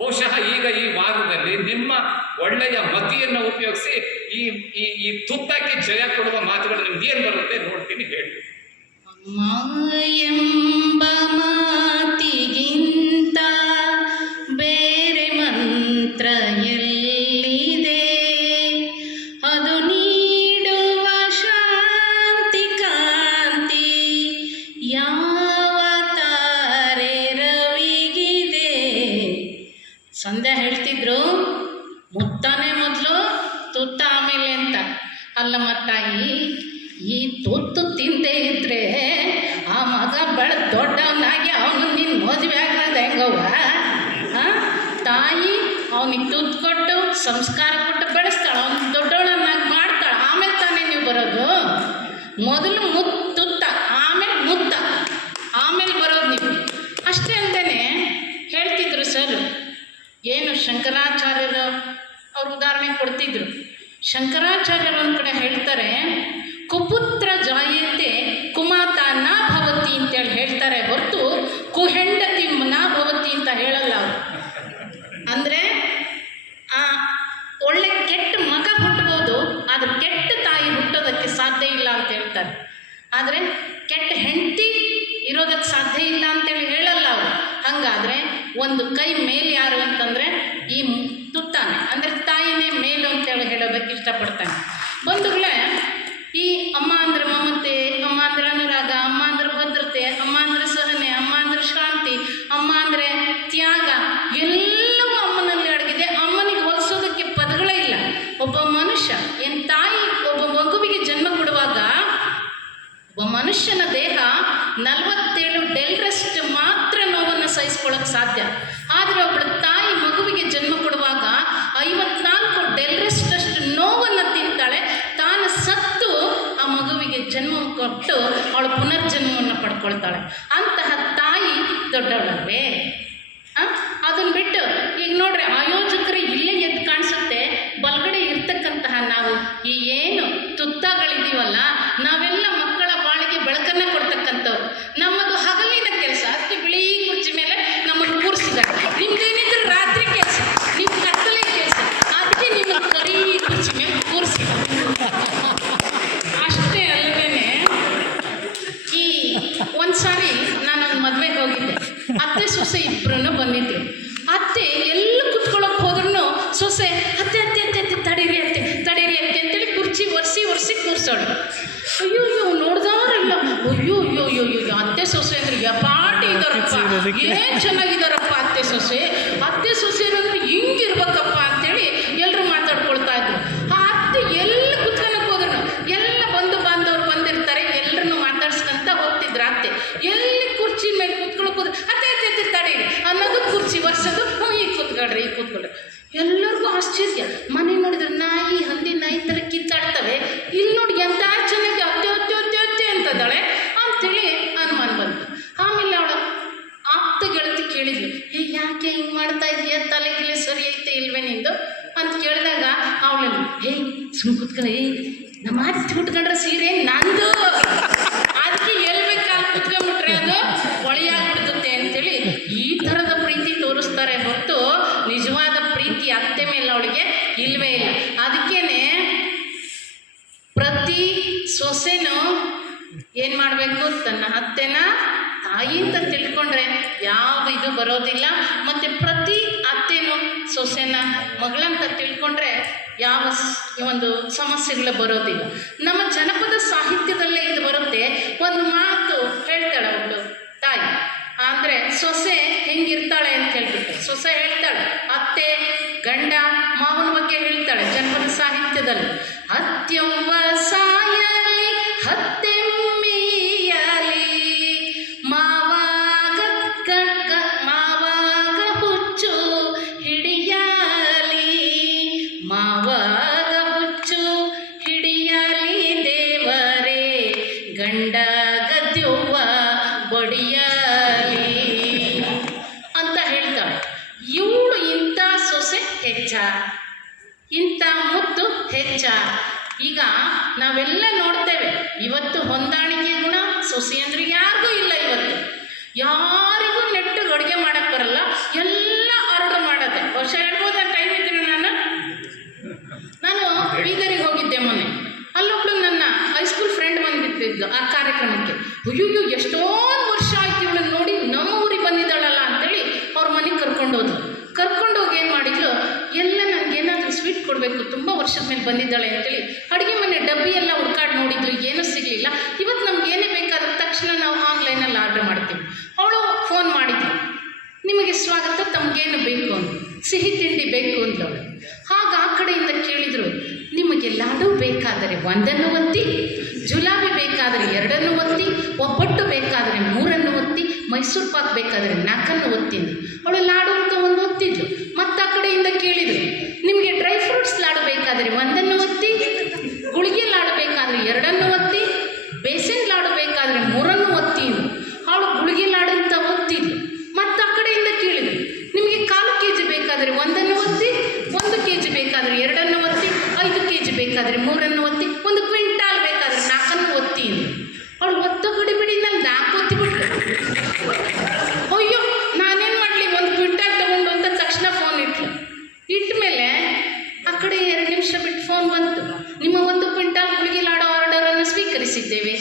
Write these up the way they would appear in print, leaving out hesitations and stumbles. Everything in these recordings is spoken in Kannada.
ಬಹುಶಃ ಈಗ ಈ ವಾರದಲ್ಲಿ ನಿಮ್ಮ ಒಳ್ಳೆಯ ಮತಿಯನ್ನು ಉಪಯೋಗಿಸಿ ಈ ಈ ಈ ತುತ್ತಾಕಿ ಜಯ ಕೊಡುವ ಮಾತುಗಳು ನಿಮ್ಗೆ ಏನ್ ಬರುತ್ತೆ ನೋಡ್ತೀನಿ, ಹೇಳಿ. ಅಮ್ಮ ಎಂಬ ಮಾತಿಗಿಂತ ಬೇರೆ ಮಂತ್ರ ಎಲ್ಲಿದೆ, ಅದು ನೀಡುವ ಶಾಂತಿ ಕಾಂತಿ ಯಾವ ತಾರೆ ರವಿಗಿದೆ. ಸಂಧ್ಯಾ ಹೇಳ್ತಿದ್ರು, ಮುತ್ತಾನೆ ಮೊದಲು ತುತ್ತ ಆಮೇಲೆ ಅಂತ. ಅಲ್ಲಮ್ಮ ತಾಯಿ, ಈ ತುತ್ತು ತಿಂದೇ ಇದ್ರೆ ಆ ಮಗ ಬೆಳೆದ ದೊಡ್ಡವನಾಗಿ ಅವನು ನಿನ್ನ ಮದುವೆ ಆಗೋದು ಹೆಂಗವ್ವ? ತಾಯಿ ಅವನಿಗೆ ತುತ್ತು ಕೊಟ್ಟು ಸಂಸ್ಕಾರ ಕೊಟ್ಟು ಬೆಳೆಸ್ತಾಳೆ, ಅವ್ನು ದೊಡ್ಡವಳನ್ನಾಗಿ ಮಾಡ್ತಾಳೆ, ಆಮೇಲೆ ತಾನೇ ನೀವು ಬರೋದು. ಮೊದಲು ತುತ್ತ, ಆಮೇಲೆ ಮುತ್ತ, ಆಮೇಲೆ ಬರೋದು ನೀವು. ಅಷ್ಟೇ ಅಂತಲೇ ಹೇಳ್ತಿದ್ರು ಸರ್. ಏನು ಶಂಕರಾಚಾರ್ಯರು ಅವ್ರ ಉದಾಹರಣೆ ಕೊಡ್ತಿದ್ರು. ಶಂಕರಾಚಾರ್ಯರು ಒಂದು ಕಡೆ ಹೇಳ್ತಾರೆ, ಕುಪುತ್ರ ಜಾಯತೆ ಕುಮಾತ ನಾ ಭವತಿ ಅಂತೇಳಿ ಹೇಳ್ತಾರೆ ಹೊರತು ಕುಹೆಂಡತಿ ನಾ ಭವತಿ ಅಂತ ಹೇಳಲ್ಲ ಅವರು. ಅಂದರೆ ಒಳ್ಳೆ ಕೆಟ್ಟ ಮಗ ಹುಟ್ಟಬೋದು, ಆದರೆ ಕೆಟ್ಟ ತಾಯಿ ಹುಟ್ಟೋದಕ್ಕೆ ಸಾಧ್ಯ ಇಲ್ಲ ಅಂತ ಹೇಳ್ತಾರೆ. ಆದರೆ ಕೆಟ್ಟ ಹೆಂಡತಿ ಇರೋದಕ್ಕೆ ಸಾಧ್ಯ ಇಲ್ಲ ಅಂತೇಳಿ ಹೇಳಲ್ಲ ಅವರು. ಹಾಗಾದರೆ ಒಂದು ಕೈ ಮೇಲೆ ಯಾರು ಅಂತಂದರೆ ಈ ತುತ್ತಾನೆ, ಅಂದರೆ ತಾಯಿನೇ ಮೇಲು ಅಂತೇಳಿ ಹೇಳೋದಕ್ಕೆ ಇಷ್ಟಪಡ್ತಾನೆ. ಬಂಧುಗಳೇ, ಈ ಅಮ್ಮ ಅಂದರೆ ಮಮತೆ, ಅಮ್ಮ ಅಂದರೆ ಅನುರಾಗ, ಅಮ್ಮ ಅಂದರೆ ಭದ್ರತೆ, ಅಮ್ಮ ಅಂದರೆ ಸಹನೆ, ಅಮ್ಮ ಅಂದರೆ ಶಾಂತಿ, ಅಮ್ಮ ಅಂದರೆ ತ್ಯಾಗ, ಎಲ್ಲವೂ ಅಮ್ಮನಲ್ಲಿ ಅಡಗಿದೆ. ಅಮ್ಮನಿಗೆ ಹೋಲಿಸೋದಕ್ಕೆ ಪದಗಳೇ ಇಲ್ಲ. ಒಬ್ಬ ಮನುಷ್ಯ ಏನು ತಾಯಿ ಒಬ್ಬ ಮಗುವಿಗೆ ಜನ್ಮ ಕೊಡುವಾಗ ಒಬ್ಬ ಮನುಷ್ಯನ ದೇಹ 47 ಡೆಲ್ ರೆಸ್ಟ್ ಮಾತ್ರ ನೋವನ್ನು ಸಹಿಸ್ಕೊಳ್ಳೋಕೆ ಸಾಧ್ಯ. ಆದರೆ ಒಬ್ಬಳು ತಾಯಿ ಮಗುವಿಗೆ ಜನ್ಮ ಕೊಡುವಾಗ 54 ಡೆಲ್ ರೆಸ್ಟ್ ಅಷ್ಟು ನೋವನ್ನು ತಿಂತಾಳೆ. ತಾನು ಸತ್ತು ಆ ಮಗುವಿಗೆ ಜನ್ಮ ಕೊಟ್ಟು ಅವಳು ಪುನರ್ಜನ್ಮವನ್ನು ಪಡ್ಕೊಳ್ತಾಳೆ. ಅಂತಹ ತಾಯಿ ದೊಡ್ಡವಳಲ್ವೇ? ಅದನ್ನು ಬಿಟ್ಟು ಈಗ ನೋಡ್ರಿ, ಆಯೋಜಕರು ಇಲ್ಲೇ ಎದ್ದು ಕಾಣಿಸುತ್ತೆ. ಬಲಗಡೆ ಇರ್ತಕ್ಕಂತಹ ನಾವು ಈ ಏನು ತುತ್ತಗಳಿದ್ದೀವಲ್ಲ, ನಾವೆಲ್ಲ ಮಕ್ಕಳ ಬಾಳಿಗೆ ಬೆಳಕನ್ನು ಕೊಡ್ತಕ್ಕಂಥವ್ರು. ನಮ್ಮದು ಹಗಲಿನ ಕೆಲಸ. ಅದಕ್ಕೆ ಬಿಳಿ ಕುರ್ಚಿ ಮೇಲೆ ನಮ್ಮನ್ನು ಕೂರಿಸಿದ್ದಾರೆ. ನಿಮ್ದೇನಿದ್ರು ರಾತ್ರಿ ಕೆಲಸ, ನಿಮ್ಮ ಕತ್ತಲೆ ಕೆಲಸ, ಅದಕ್ಕೆ ನಿಮ್ಮನ್ನು ಕರಿ ಕುರ್ಚಿ ಮೇಲೆ ಕೂರಿಸಿದ್ದಾರೆ. ಅಷ್ಟೇ ಅಲ್ಲದೇ, ಈ ಒಂದು ಸಾರಿ ನಾನೊಂದು ಮದುವೆಗೆ ಹೋಗಿದ್ದೆ. ಅತ್ತೆ ಸೊಸೆ ಇಬ್ಬರೂ ಬಂದಿದ್ರು. ಅತ್ತೆ ಎಲ್ಲ ಕುತ್ಕೊಳ್ಳೋಕೆ ಹೋದ್ರೂ ಸೊಸೆ ಅತ್ತೆ ಅತ್ತೆ ಅತ್ತೆ ಅತ್ತೆ ತಡೀರಿ ಅತ್ತೆ ತಡೀರಿ ಅತ್ತೆ ಅಂತೇಳಿ ಕುರ್ಚಿ ಒರೆಸಿ ಕೂರ್ಸೋಳು. ಅಯ್ಯೋ ನೋಡ್ದವ್ರೆಲ್ಲ ಅಯ್ಯೋ ಅಯ್ಯೋ ಅಯ್ಯೋ ಅಯ್ಯೋ ಅತ್ತೆ ಸೊಸೆ ಅಂದ್ರೆ ಯಪಾಟಿ ಇದ್ದಾರಪ್ಪ, ಏನು ಚೆನ್ನಾಗಿದ್ದಾರಪ್ಪ ಅತ್ತೆ ಸೊಸೆ ಇರೋದ್ರೆ ಹಿಂಗಿರ್ಬೇಕಪ್ಪ ಅಂತೇಳಿ ಎಲ್ಲರೂ ಮಾತಾಡ್ಕೊಳ್ತಾ ಇದ್ರು. ಆ ಅತ್ತೆ ಎಲ್ಲ ಕುತ್ಕೊಳಕ್ಕೆ ಹೋದ್ರು, ಎಲ್ಲ ಬಂಧು ಬಾಂಧವರು ಬಂದಿರ್ತಾರೆ, ಎಲ್ಲರನ್ನು ಮಾತಾಡ್ಸ್ಕೊಂತ ಹೋಗ್ತಿದ್ರು. ಅತ್ತೆ ಎಲ್ಲಿ ಕುರ್ಚಿ ಮೇಲೆ ಕುತ್ಕೊಳಕ್ಕೆ ಹೋದ್ರು ಅತ್ತೆ ಅತ್ತೆ ಅತ್ತೆ ತಡೀರಿ ಅನ್ನೋದು, ಕುರ್ಚಿ ಒರೆಸೋದು, ಈಗ ಕೂತ್ಕೊಳ್ರಿ ಎಲ್ಲರಿಗೂ ಆಶ್ಚರ್ಯ. ಮನೆ ನೋಡಿದ್ರೆ ನಾಯಿ ಹಂದಿ ನಾಯಿ ಥರ ಕಿತ್ತಾಡ್ತವೆ, ಇಲ್ಲಿ ನೋಡಿ ಎಂಥ ಚೆನ್ನಾಗಿ ಅತ್ತೆ ಅತ್ತೆ ಅತ್ತೆ ಅತ್ತೆ ಅಂತದಾಳೆ ಅಂಥೇಳಿ ಅನುಮಾನ ಬಂತು. ಆಮೇಲೆ ಅವಳು ಆಪ್ತ ಗೆಳತಿ ಕೇಳಿದ್ಲು, ಯಾಕೆ ಹಿಂಗೆ ಮಾಡ್ತಾ ಇದೆಯಾ, ತಲೆಗಿಲೆ ಸರಿ ಐತೆ ಇಲ್ವೇ ನಿಂದು ಅಂತ ಕೇಳಿದಾಗ ಅವಳಲ್ಲಿ ಸುಮ್ಮ ಕುತ್ಕೊಳ್ಳಿ, ನಮ್ಮ ಆತಿ ಉಟ್ಕೊಂಡ್ರೆ ಸೀರೆ ನಂದು, ಅದಕ್ಕೆ ಎಲ್ಬೇಕಾಲ್ ಕುತ್ಕೊಂಡ್ಬಿಟ್ರೆ ಅದು ಒಳೆಯಾಗ್ಬಿಡ್ತುತ್ತೆ ಅಂತೇಳಿ ಈ ಥರದ ಪ್ರೀತಿ ತೋರಿಸ್ತಾರೆ ಹೊರತು ನಿಜವಾದ ಪ್ರೀತಿ ಅತ್ತೆ ಮೇಲೆ ಅವಳಿಗೆ ಇಲ್ವೇ ಇಲ್ಲ. ಅದಕ್ಕೇನೆ ಪ್ರತಿ ಸೊಸೆನೂ ಏನು ಮಾಡಬೇಕು, ತನ್ನ ಅತ್ತೆನ ತಾಯಿ ಅಂತ ತಿಳ್ಕೊಂಡ್ರೆ ಯಾವುದು ಇದು ಬರೋದಿಲ್ಲ. ಮತ್ತು ಪ್ರತಿ ಅತ್ತೆನೂ ಸೊಸೆನ ಮಗಳಂತ ತಿಳ್ಕೊಂಡ್ರೆ ಯಾವ ಒಂದು ಸಮಸ್ಯೆಗಳು ಬರೋದಿಲ್ಲ. ನಮ್ಮ ಜನಪದ ಸಾಹಿತ್ಯದಲ್ಲೇ ಇದು ಬರುತ್ತೆ. ಒಂದು ಮಾತು ಹೇಳ್ತಾಳೆ ಅವಳು ತಾಯಿ, ಅಂದರೆ ಸೊಸೆ ಹೆಂಗಿರ್ತಾಳೆ ಅಂತ ಹೇಳ್ಬಿಟ್ಟು ಸೊಸೆ ಹೇಳ್ತಾಳೆ. ಅತ್ತೆ ಗಂಡ ಮಾವನ ಬಗ್ಗೆ ಹೇಳ್ತಾಳೆ ಜನಪದ ಸಾಹಿತ್ಯದಲ್ಲಿ. ಅತ್ಯವ್ವ ಸಾಯಲಿ ಹತ್ತೆಮ್ಮಿಯಲಿ, ಮಾವಾಗ ಹುಚ್ಚು ಹಿಡಿಯಲಿ, ಮಾವಾಗ ಹುಚ್ಚು ಹಿಡಿಯಲಿ ದೇವರೇ, ಗಂಡ ಗದ್ಯವ್ವ ಬಡಿಯಲಿ ಅಂತ ಹೇಳ್ತಾಳೆ. ಇವಳು ಇಂಥ ಸೊಸೆ ಹೆಚ್ಚ, ಇಂಥ ಮುತ್ತು ಹೆಚ್ಚ. ಈಗ ನಾವೆಲ್ಲ ನೋಡ್ತೇವೆ, ಇವತ್ತು ಹೊಂದಾಣಿಕೆ ಗುಣ ಸೊಸೆಯಂದ್ರಿಗೆ ಯಾರಿಗೂ ಇಲ್ಲ. ಇವತ್ತು ಯಾರಿಗೂ ನೆಟ್ಟು ಅಡುಗೆ ಮಾಡೋಕ್ಕೆ ಬರಲ್ಲ, ಎಲ್ಲ ಆರ್ಡರ್ ಮಾಡೋದು. ಬಂದಿದ್ಲು ಆ ಕಾರ್ಯಕ್ರಮಕ್ಕೆ. ಅಯ್ಯೋ ಎಷ್ಟೊಂದು ವರ್ಷ ಆಯ್ತು ಇವಳನ್ನ ನೋಡಿ, ನಮ್ಮ ಊರಿಗೆ ಬಂದಿದ್ದಾಳಲ್ಲ ಅಂತೇಳಿ ಅವ್ರ ಮನೆಗೆ ಕರ್ಕೊಂಡೋದ್ಲು. ಕರ್ಕೊಂಡೋಗಿ ಏನು ಮಾಡಿದ್ಲು, ಎಲ್ಲ ನನಗೇನಾದರೂ ಸ್ವೀಟ್ ಕೊಡಬೇಕು, ತುಂಬ ವರ್ಷದ ಮೇಲೆ ಬಂದಿದ್ದಾಳೆ ಅಂತೇಳಿ ಅಡುಗೆ ಮನೆ ಡಬ್ಬಿ ಎಲ್ಲ ಹುಡ್ಕಾಡಿ ನೋಡಿದ್ಲು, ಏನೂ ಸಿಗಲಿಲ್ಲ. ಇವತ್ತು ನಮ್ಗೆ ಏನೇ ಬೇಕಾದ ತಕ್ಷಣ ನಾವು ಆನ್ಲೈನಲ್ಲಿ ಆರ್ಡ್ರ್ ಮಾಡ್ತೀವಿ. ಅವಳು ಫೋನ್ ಮಾಡಿದ್ಲು, ನಿಮಗೆ ಸ್ವಾಗತ, ತಮಗೇನು ಬೇಕು ಅಂತ, ಸಿಹಿ ತಿಂಡಿ ಬೇಕು ಅಂದವಳು. ಆಗ ಆ ಕಡೆಯಿಂದ ಕೇಳಿದರು, ನಿಮಗೆ ಲಾಡು ಬೇಕಾದರೆ 1 ಒತ್ತಿ, ಜುಲಾಬಿ ಬೇಕಾದರೆ 2 ಒತ್ತಿ, ಒಬ್ಬಟ್ಟು ಬೇಕಾದರೆ 3 ಒತ್ತಿ, ಮೈಸೂರು ಪಾಕ್ ಬೇಕಾದರೆ 4 ಒತ್ತೀನಿ. ಅವಳು ಲಾಡು ಅಂತ 1 ಒತ್ತಿದ್ಲು. ಮತ್ತು ಆ ಕಡೆಯಿಂದ ಕೇಳಿದರು, ನಿಮಗೆ ಡ್ರೈ ಫ್ರೂಟ್ಸ್ ಲಾಡು ಬೇಕಾದರೆ 1 ಒತ್ತಿ, ಗುಳಿಗೆ ಲಾಡು ಬೇಕಾದರೆ 2 ಒತ್ತಿ, ಬೇಸನ್ ಲಾಡು ಬೇಕಾದರೆ 3 ಒತ್ತಿ. ಅವಳು ಗುಳಿಗೆ ಲಾಡು ಅಂತ ಒತ್ತಿದ್ಲು. ಮತ್ತು ಆ ಕಡೆಯಿಂದ ಕೇಳಿದರು, ನಿಮಗೆ 1/4 kg ಬೇಕಾದರೆ 1 ಒತ್ತಿ, 1 kg ಬೇಕಾದರೆ 2 ಒತ್ತಿ, 5 kg ಬೇಕಾದರೆ 3 ಒತ್ತಿ, 1 ಕ್ವಿಂಟಾಲ್ ಬೇಕಾದರೆ 4 ಒತ್ತಿ ಅಂದರು. ಅವಳು ಒತ್ತು ಬಿಡಿ ನಾನು 4 ಒತ್ತಿ ಬಿಟ್ಲು. ಅಯ್ಯೋ ನಾನೇನು ಮಾಡಲಿ, 1 ಕ್ವಿಂಟಾಲ್ ತೊಗೊಂಡು ಅಂತ ತಕ್ಷಣ ಫೋನ್ ಇಟ್ಲು. ಇಟ್ಟ ಮೇಲೆ ಆ ಕಡೆ 2 ನಿಮಿಷ ಬಿಟ್ಟು ಫೋನ್ ಬಂತು, ನಿಮ್ಮ 1 ಕ್ವಿಂಟಾಲ್ ಗುಳಿಗೆ ಲಾಡೋ ಆರ್ಡರನ್ನು ಸ್ವೀಕರಿಸಿದ್ದೇವೆ,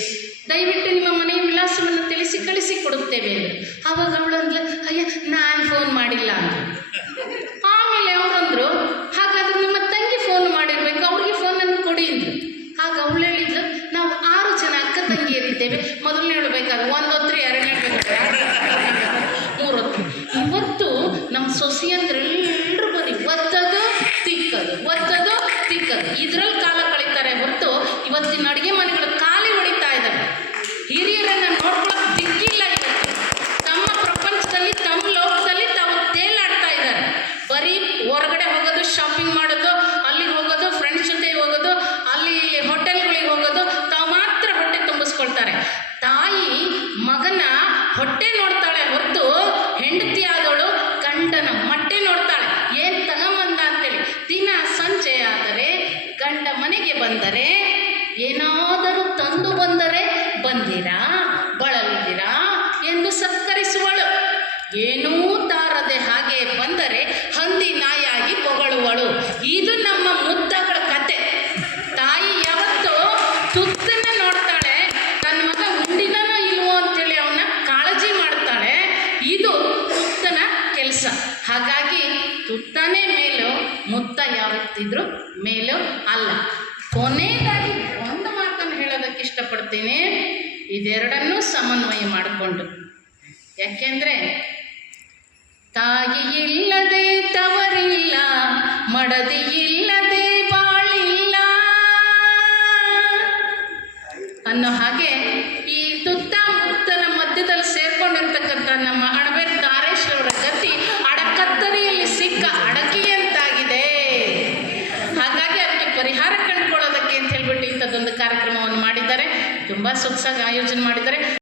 ದಯವಿಟ್ಟು ನಿಮ್ಮ ಮನೆಯ ವಿಳಾಸವನ್ನು ತಿಳಿಸಿ ಕಳಿಸಿಕೊಡುತ್ತೇವೆ ಅಂದರು. ಆವಾಗ ಅವಳು ಅಂದ್ಲು, ಅಯ್ಯ ನಾನು ಫೋನ್ ಮಾಡಿಲ್ಲ ಅಂದರು. ಆಮೇಲೆ ಅವರಂದರು, ಹಾಗಾದ್ರೆ ನಿಮ್ಮ ತಂಗಿ ಫೋನ್ ಮಾಡಿರ್ಬೇಕು, ಅವ್ರಿಗೆ ಫೋನನ್ನು ಕೊಡಿ ಅಂದರು. ಆಗ ಅವಳು ಹೇಳಿದ್ಲು, ನಾವು 6 ಜನ ಅಕ್ಕ ತಂಗಿಯರಿದ್ದೇವೆ, ಮೊದಲನೇ ಹೇಳ್ಬೇಕಾದ್ರೆ 1 ಹೊತ್ತು, 2ನೇ ಹೇಳ್ಬೇಕಾದ್ರೆ 3 ಹೊತ್ತು. ಇವತ್ತು ನಮ್ಮ ಸೊಸೆಯಂದ್ರೆಲ್ಲರೂ ಬರೀ ಒತ್ತದು ತಿಕ್ಕದು, ಒತ್ತದು ತಿಕ್ಕದು, ಇದರಲ್ಲಿ ಕಾಲ ಕಳೀತಾರೆ ಹೊರತು ಇವತ್ತಿನ ಅಡುಗೆ ಮನೆಗಳು ಖಾಲಿ ಹೊಡಿತಾ ಇದ್ದಾರೆ. ಹಿರಿಯರನ್ನು ನೋಡ್ಕೊಳ್ಳೋಕೆ ದಿಕ್ಕಿಲ್ಲ. ಇವತ್ತು ತಮ್ಮ ಪ್ರಪಂಚದಲ್ಲಿ, ತಮ್ಮ ಲೋಕದಲ್ಲಿ ತಾವು ತೇಲಾಡ್ತಾ ಇದ್ದಾರೆ. ಬರೀ ಹೊರಗಡೆ ಹೋಗೋದು, ಶಾಪಿಂಗ್ ಮಾಡೋದು, ಅಲ್ಲಿಗೆ ಹೋಗೋದು, ಫ್ರೆಂಡ್ಸ್ ಜೊತೆ ಹೋಗೋದು, ಅಲ್ಲಿ ಇಲ್ಲಿ ಹೋಟೆಲ್ಗಳಿಗೆ ಹೋಗೋದು, ತಾವು ಮಾತ್ರ ಹೊಟ್ಟೆ ತುಂಬಿಸ್ಕೊಳ್ತಾರೆ. ತಾಯಿ ಮಗನ ಹೊಟ್ಟೆ ನೋಡ್ತಾಳೆ ಹೊರತು ಹೆಂಡತಿ ಆದವಳು ಗಂಡನ ಮೊಟ್ಟೆ ನೋಡ್ತಾಳೆ, ಏನು ತಗೊಂಬಂದ ಅಂತೇಳಿ. ದಿನ ಸಂಜೆ ಆದರೆ ಗಂಡ ಮನೆಗೆ ಬಂದರೆ, ಏನಾದರೂ ತಂದು ಬಂದರೆ ಬಂದಿರಾ, ಬಳಲಿದ್ದೀರಾ ಎಂದು ಸತ್ಕರಿಸುವಳು. ಏನೂ ತಾರದೆ ಹಾಗೆ ಬಂದರೆ ಹಂದಿ ನಾಯಾಗಿ ಹೊಗಳುವಳು. ಇದು ನಮ್ಮ ಮುದ್ದಗಳ ಕತೆ. ತಾಯಿ ಯಾವತ್ತೂ ತುತ್ತನ್ನು ನೋಡ್ತಾಳೆ, ತನ್ನ ಮಗ ಉಂಡಿದನೋ ಇಲ್ವೋ ಅಂತೇಳಿ ಅವನ್ನ ಕಾಳಜಿ ಮಾಡ್ತಾಳೆ. ಇದು ತುತ್ತನ ಕೆಲಸ. ಹಾಗಾಗಿ ತುತ್ತನೇ ಮೇಲು, ಮುತ್ತ ಯಾವತ್ತಿದ್ರು ಮೇಲು ಅಲ್ಲ. ಕೊನೆಯದಾಗಿ ಒಂದು ಮಾತನ್ನು ಹೇಳೋದಕ್ಕೆ ಇಷ್ಟಪಡ್ತೀನಿ, ಇದೆರಡನ್ನೂ ಸಮನ್ವಯ ಮಾಡಿಕೊಂಡು. ಯಾಕೆಂದರೆ ತಾಯಿ ಇಲ್ಲದೆ ತವರಿಲ್ಲ, ಮಡದಿ ಇಲ್ಲದೆ ಬಾಳಿಲ್ಲ ಅನ್ನೋ ಹಾಗೆ ಈ ತುತ್ತ ಮುತ್ತನ ಮಧ್ಯದಲ್ಲಿ ಸೇರ್ಕೊಂಡಿರ್ತಕ್ಕಂಥ ನಮ್ಮ ಅಣಬೇರು ತಾರೇಶ್ವರರ ಗತಿ ಅಡಕತ್ತರಿಯಲ್ಲಿ ಸಿಕ್ಕ ಅಡಕೆಯಂತಾಗಿದೆ. ಹಾಗಾಗಿ ಅದಕ್ಕೆ ಪರಿಹಾರ ಕಂಡುಕೊಳ್ಳೋದಕ್ಕೆ ಅಂತ ಹೇಳ್ಬಿಟ್ಟು ಇಂಥದ್ದೊಂದು ಕಾರ್ಯಕ್ರಮವನ್ನು ಮಾಡಿದ್ದಾರೆ. ತುಂಬ ಸೊಗಸಾಗಿ ಆಯೋಜನೆ ಮಾಡಿದ್ದಾರೆ.